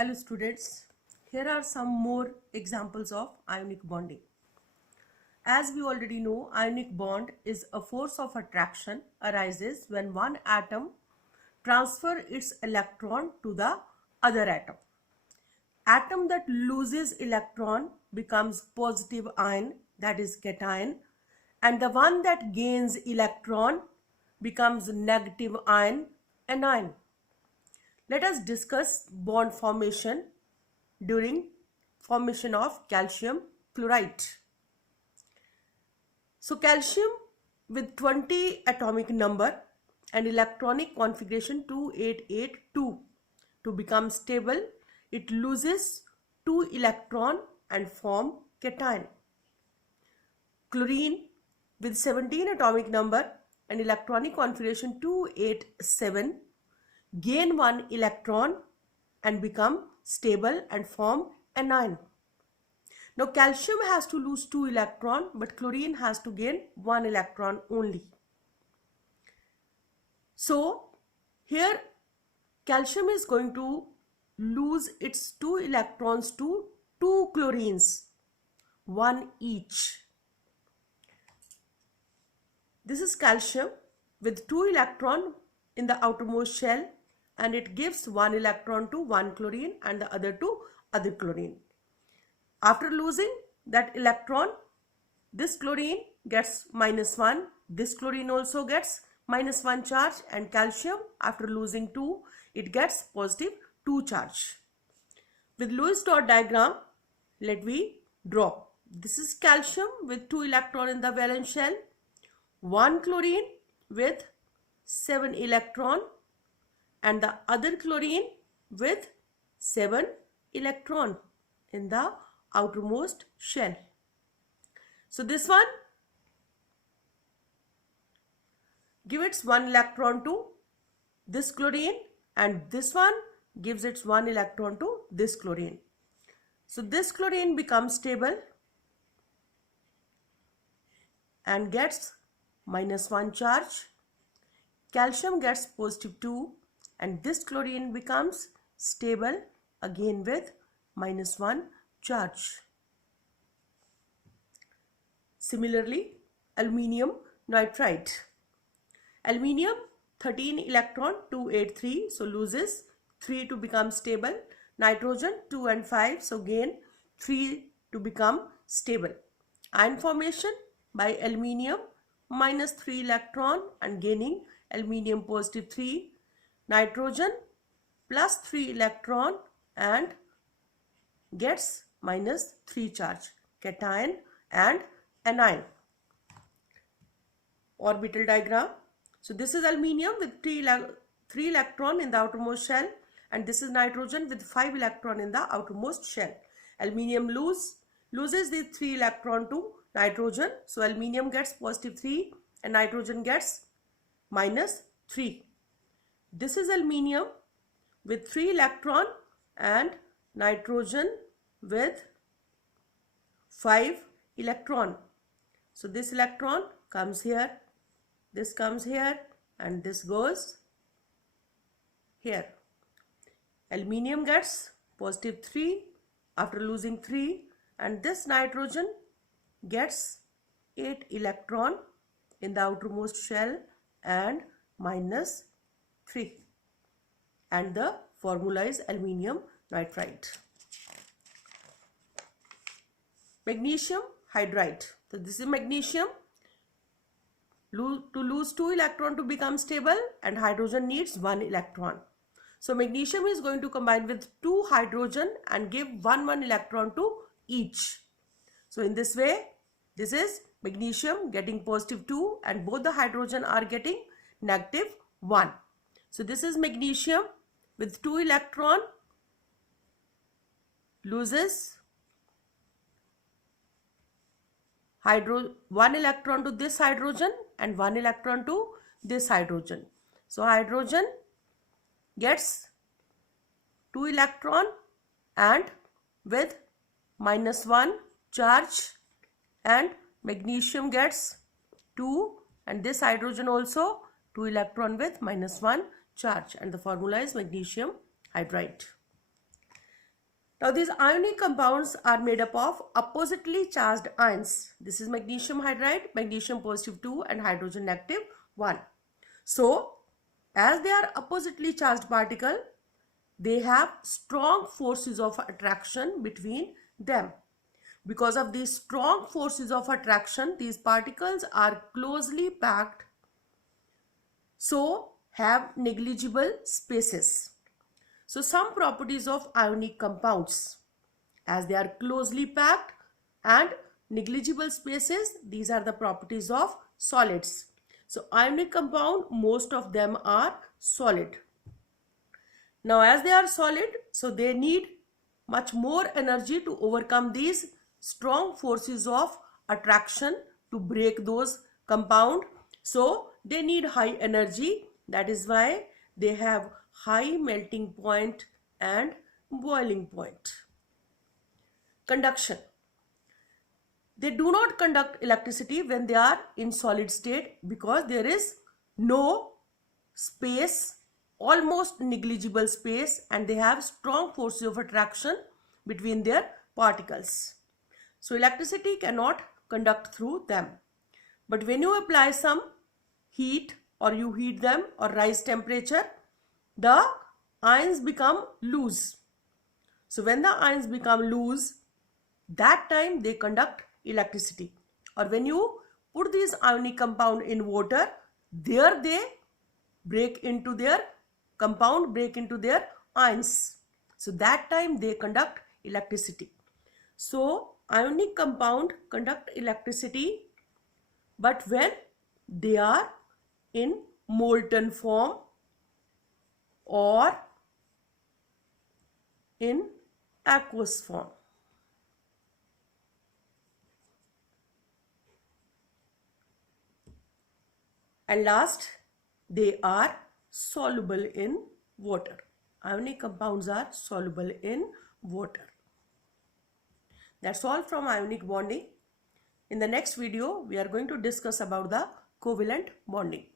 Hello students, here are some more examples of ionic bonding. As we already know, ionic bond is a force of attraction arises when one atom transfers its electron to the other atom. Atom that loses electron becomes positive ion, that is cation, and the one that gains electron becomes negative ion, anion. Let us discuss bond formation during formation of calcium chloride. So calcium with 20 atomic number and electronic configuration 2882, to become stable it loses 2 electron and form cation. Chlorine with 17 atomic number and electronic configuration 287 gain 1 electron and become stable and form anion. Now calcium has to lose 2 electron, but chlorine has to gain 1 electron only. So here calcium is going to lose its 2 electrons to 2 chlorines, 1 each. This is calcium with 2 electron in the outermost shell, and it gives 1 electron to 1 chlorine and the other to other chlorine. After losing that electron, this chlorine gets -1, this chlorine also gets -1 charge, and calcium after losing 2, it gets positive 2 charge. With Lewis dot diagram, let me draw. This is calcium with 2 electron in the valence shell, 1 chlorine with 7 electron and the other chlorine with 7 electron in the outermost shell. So this one gives its 1 electron to this chlorine, and this one gives its 1 electron to this chlorine. So this chlorine becomes stable and gets -1 charge. Calcium gets positive 2 and this chlorine becomes stable again with -1 charge. Similarly, aluminium nitride. Aluminium 13 electron 283, so loses 3 to become stable. Nitrogen 2 and 5, so gain 3 to become stable. Ion formation by aluminium -3 electron and gaining aluminium positive 3. Nitrogen +3 electron and gets -3 charge, cation and anion. Orbital diagram. So this is aluminium with 3 electron in the outermost shell, and this is nitrogen with 5 electron in the outermost shell. Aluminium loses the 3 electron to nitrogen, so aluminium gets positive 3 and nitrogen gets -3. This is aluminium with 3 electron and nitrogen with 5 electron. So this electron comes here, this comes here, and this goes here. Aluminium gets positive 3 after losing 3, and this nitrogen gets 8 electron in the outermost shell and -3, and the formula is aluminium nitride. Magnesium hydride. So this is magnesium. To lose 2 electron to become stable, and hydrogen needs 1 electron. So magnesium is going to combine with 2 hydrogen and give 1 electron to each. So in this way, this is magnesium getting positive 2 and both the hydrogen are getting -1. So this is magnesium with 2 electron, loses 1 electron to this hydrogen and 1 electron to this hydrogen. So hydrogen gets 2 electron and with -1 charge, and magnesium gets 2 and this hydrogen also 2 electron with -1 charge, and the formula is magnesium hydride. Now these ionic compounds are made up of oppositely charged ions. This is magnesium hydride, magnesium positive 2 and hydrogen negative 1. So as they are oppositely charged particle, they have strong forces of attraction between them. Because of these strong forces of attraction, these particles are closely packed, so have negligible spaces. So some properties of ionic compounds, as they are closely packed and negligible spaces, these are the properties of solids. So ionic compound, most of them are solid. Now as they are solid, so they need much more energy to overcome these strong forces of attraction to break those compound. So they need high energy. That is why they have high melting point and boiling point. Conduction. They do not conduct electricity when they are in solid state because there is no space, almost negligible space, and they have strong forces of attraction between their particles. So electricity cannot conduct through them. But when you apply some heat or you heat them or rise temperature, the ions become loose. So when the ions become loose, that time they conduct electricity. Or when you put these ionic compound in water, there they break into their compound, break into their ions. So that time they conduct electricity. So ionic compound conduct electricity, but when they are in molten form or in aqueous form. And last, they are soluble in water. Ionic compounds are soluble in water. That's all from ionic bonding. In the next video, we are going to discuss about the covalent bonding.